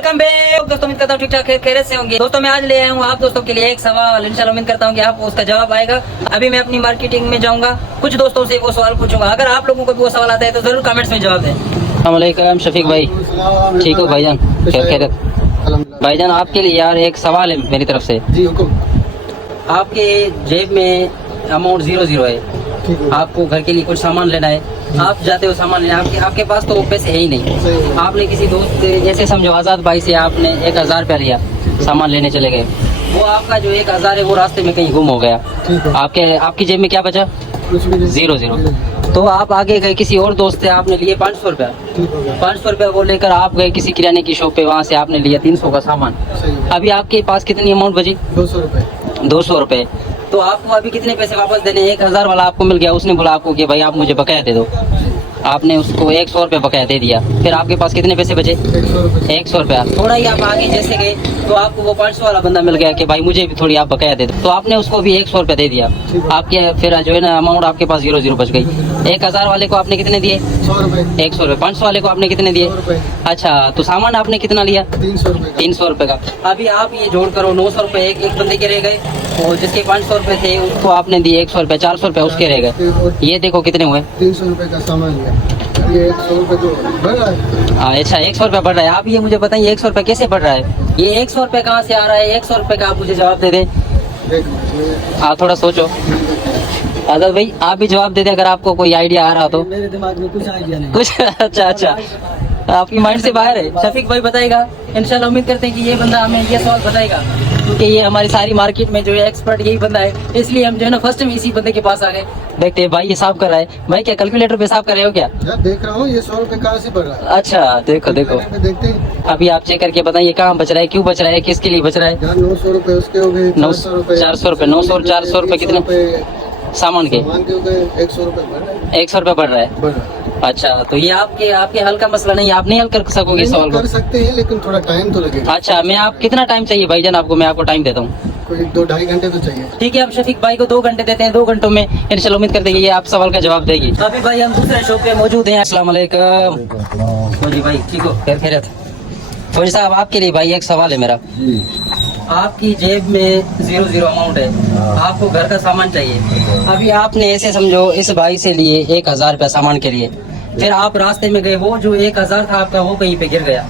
Welcome back दोस्तों, उम्मीद करता हूँ ठीक ठाक खैरियत से होंगे। दोस्तों मैं आज ले आया हूँ आप दोस्तों के लिए एक सवाल। इंशाल्लाह उम्मीद करता हूँ कि आपको उसका जवाब आएगा। अभी मैं अपनी मार्केटिंग में जाऊंगा, कुछ दोस्तों से वो सवाल पूछूंगा। अगर आप लोगों को भी वो सवाल आता है तो जरूर कमेंट्स में जवाब दें। अस्सलाम वालेकुम शफीक भाई, ठीक हो भाईजान? खैरियत भाईजान। आपके लिए यार एक सवाल है मेरी तरफ से। जी हुकुम। आपके जेब में अमाउंट 0 है, आपको घर के लिए कुछ सामान लेना है, आप जाते हो सामान लेने, आपके पास तो पैसे है ही नहीं। आपने किसी दोस्त जैसे समझो आजाद भाई से आपने 1000 रुपया लिया, सामान लेने चले गए, वो आपका जो 1000 है वो रास्ते में कहीं गुम हो गया, आपकी जेब में क्या बचा? 0। तो आप आगे गए किसी और दोस्त से आपने लिए 500 रुपया, 500 रुपया वो लेकर आप गए किसी किराने की शॉप पे, वहाँ से आपने लिया 300 का सामान। अभी आपके पास कितनी अमाउंट बची? 200 रुपए। तो आपको अभी कितने पैसे वापस देने? 1000 वाला आपको मिल गया, उसने बोला आपको कि भाई आप मुझे बकाया दे दो, आपने उसको 100 रुपया बकाया दे दिया। फिर आपके पास कितने पैसे बचे? 100 रुपया। थोड़ा ही आप आगे जैसे गए तो आपको वो 500 वाला बंदा मिल गया कि भाई मुझे भी थोड़ी आप बकाया दे दो, तो आपने उसको भी 100 रुपया दे दिया। आपके फिर जो है ना अमाउंट आपके पास 0 बच गई। 1000 वाले को आपने कितने दिए? 100 रुपये। 500 वाले को आपने कितने दिए? अच्छा, तो सामान आपने कितना लिया? 300 रुपये का। अभी आप ये जोड़ करो 900 रुपये एक बंदे के रह गए, और जिसके 500 रुपये थे उसको आपने दिए 100 रुपये, 400 रुपये उसके रह गए। ये देखो कितने हुए? 300 रुपए का सामान लिया, ये 100 रुपए तो बढ़ रहा है। हाँ अच्छा, 100 रुपये बढ़ रहा है। आप ये मुझे बताइए 100 रुपये कैसे बढ़ रहा है? ये 100 रुपये कहाँ से आ रहा है? 100 रुपये का आप मुझे जवाब दे दें। आप थोड़ा सोचो आजाद भाई, आप भी जवाब दे दें अगर आपको कोई आइडिया आ रहा तो। मेरे दिमाग में कुछ आइडिया नहीं। कुछ अच्छा, आपकी माइंड से बाहर है। शफीक भाई बताएगा इंशाल्लाह। उम्मीद करते हैं कि ये बंदा हमें ये सवाल बताएगा, क्योंकि ये हमारी सारी मार्केट में जो है एक्सपर्ट यही बंदा है, इसलिए हम जो है ना फर्स्ट में इसी बंदे के पास आ गए। देखते हैं भाई ये साफ कर रहा है। भाई क्या कैलकुलेटर पे साफ कर रहे हो क्या? यार देख रहा हूँ ये 100 रुपए कहाँ से बढ़ रहा है। अच्छा देखो देखते हैं। अभी आप चेक करके बताइए कहाँ बच रहा है, क्यों बच रहा है, किसके लिए बच रहा है? 900 रुपए उसके हो गए, 400 रुपए, 900 और 400 रुपए कितने सामान के? 100 रुपए बढ़ रहा है। 100 रुपए बढ़ रहा है। अच्छा, तो ये आपके हल का मसला नहीं, आप नहीं हल कर सकोगे सवाल को? कर सकते हैं लेकिन थोड़ा टाइम तो लगेगा। अच्छा, मैं आप कितना टाइम चाहिए भाईजान आपको? मैं आपको टाइम देता हूँ, कोई 2-2.5 घंटे तो चाहिए। ठीक है, आप शफीक भाई को 2 घंटे देते हैं। 2 घंटों में इंशाल्लाह उम्मीद करते हैं ये आप सवाल का जवाब देगी। अभी भाई हम दूसरे शॉप पे मौजूद हैं। अस्सलाम वालेकुम। जी भाई ठीक हो? खैरियत। फौजी साहब आपके लिए भाई एक सवाल है मेरा। आपकी जेब में 0 अमाउंट है, आपको घर का सामान चाहिए। अभी आपने ऐसे समझो इस भाई से लिए 1000 रुपया सामान के लिए, फिर आप रास्ते में गए, वो जो 1000 था आपका वो कहीं पे गिर गया,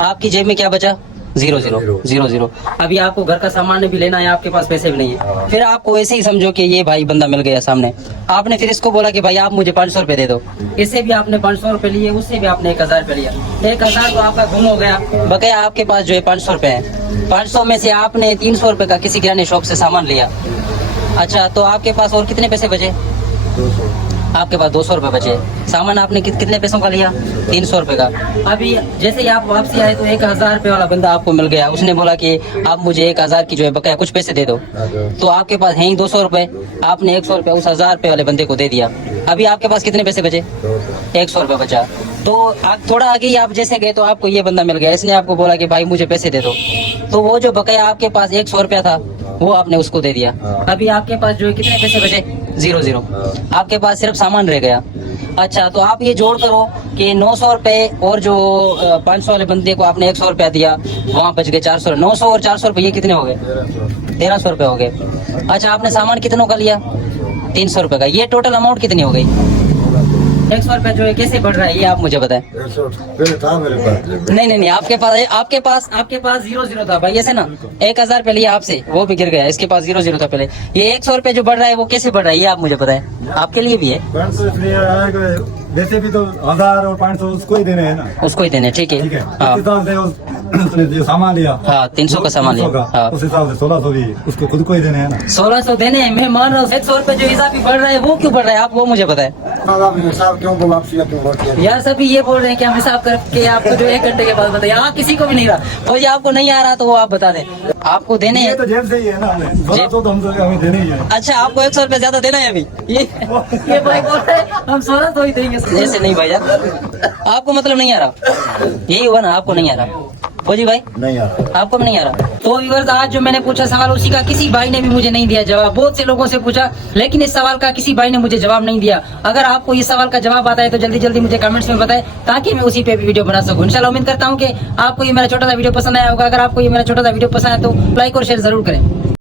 आपकी जेब में क्या बचा? 0। अभी आपको घर का सामान भी लेना है, आपके पास पैसे भी नहीं है। फिर आपको ऐसे ही समझो कि ये भाई बंदा मिल गया सामने, आपने फिर इसको बोला कि भाई आप मुझे 500 रुपए दे दो। इससे भी आपने 500 रुपए लिए, उससे भी आपने 1000 रुपए लिया। 1000 तो आपका गुम हो गया, बकाया आपके पास जो है 500 रुपए है। 500 में से आपने 300 रुपए का किसी किराने शॉप से सामान लिया। अच्छा, तो आपके पास और कितने पैसे बचे? 200। आपके पास 200 रुपए बचे। सामान आपने कितने पैसों का लिया? 300 रुपए का। अभी जैसे ही आप वापसी आए तो 1000 रुपए वाला बंदा आपको मिल गया, उसने बोला कि आप मुझे 1000 की जो है बकाया कुछ पैसे दे दो। तो आपके पास है ही 200 रुपए, आपने 100 रुपए उस 1000 रुपए वाले बंदे को दे दिया। अभी आपके पास कितने पैसे बचे? 100 रुपए बचा। तो आप थोड़ा आगे ही आप जैसे गए तो आपको ये बंदा मिल गया, इसने आपको बोला कि भाई मुझे पैसे दे दो। तो वो जो बकाया आपके पास 100 रुपया था वो आपने उसको दे दिया। अभी आपके पास जो है कितने पैसे बचे? 0। आपके पास सिर्फ सामान रह गया। अच्छा, तो आप ये जोड़ करो कि 900 रुपए और जो 500 वाले बंदे को आपने 100 रुपया दिया, वहाँ बच गए 400। 900 और 400 रुपये ये कितने हो गए? 1300 रुपये हो गए। अच्छा, आपने सामान कितनों का लिया? 300 रुपये का। ये टोटल अमाउंट कितनी हो गई? 100 रुपया जो है कैसे बढ़ रहा है ये आप मुझे बताएं। नहीं, आपके पास 0 था भाई, ऐसे ना 1000 रुपये लिया आपसे, वो भी गिर गया, इसके पास 0 था पहले। ये 100 रुपये जो बढ़ रहा है वो कैसे बढ़ रहा है ये आप मुझे बताएं, आपके लिए भी है। वैसे भी तो 1000 और 500 उसको ही देने हैं ना, उसको ही देने, ठीक है। हाँ, उसने जो सामान लिया, हाँ 300 का सामान लिया, हाँ उस हिसाब से 1600 भी उसको खुद को ही देने हैं ना। 1600 देने हैं, मैं मान रहा हूँ। 100 रुपये जो हिसाब बढ़ रहा है वो क्यों बढ़ रहा है, आप वो मुझे बताएं। यार सभी ये बोल रहे हैं कि हम हिसाब करके आपको जो 1 घंटे के बाद बताइए। हाँ, किसी को भी नहीं रहा, और ये आपको नहीं आ रहा तो वो आप बता दें। आपको देने हैं तो जेब से ही है ना, तो हम तो हमें देने ही है। अच्छा, आपको 100 रुपये ज्यादा देना है अभी। ये भाई बोल रहे हैं हम 1600 ही देंगे। ऐसे नहीं भाई, आपको मतलब नहीं आ रहा, यही हुआ ना, आपको नहीं आ रहा। फौजी भाई नहीं यार, आपको भी नहीं आ रहा। तो तो व्यूअर्स आज जो मैंने पूछा सवाल उसी का किसी भाई ने भी मुझे नहीं दिया जवाब। बहुत से लोगों से पूछा लेकिन इस सवाल का किसी भाई ने मुझे जवाब नहीं दिया। अगर आपको इस सवाल का जवाब आता है तो जल्दी जल्दी मुझे कमेंट्स में बताएं ताकि मैं उसी पे भी वीडियो बना सकूं। इंशाल्लाह उम्मीद करता हूं कि आपको ये मेरा छोटा सा वीडियो पसंद आया होगा। अगर आपको ये मेरा छोटा सा वीडियो पसंद है तो लाइक और शेयर जरूर करें।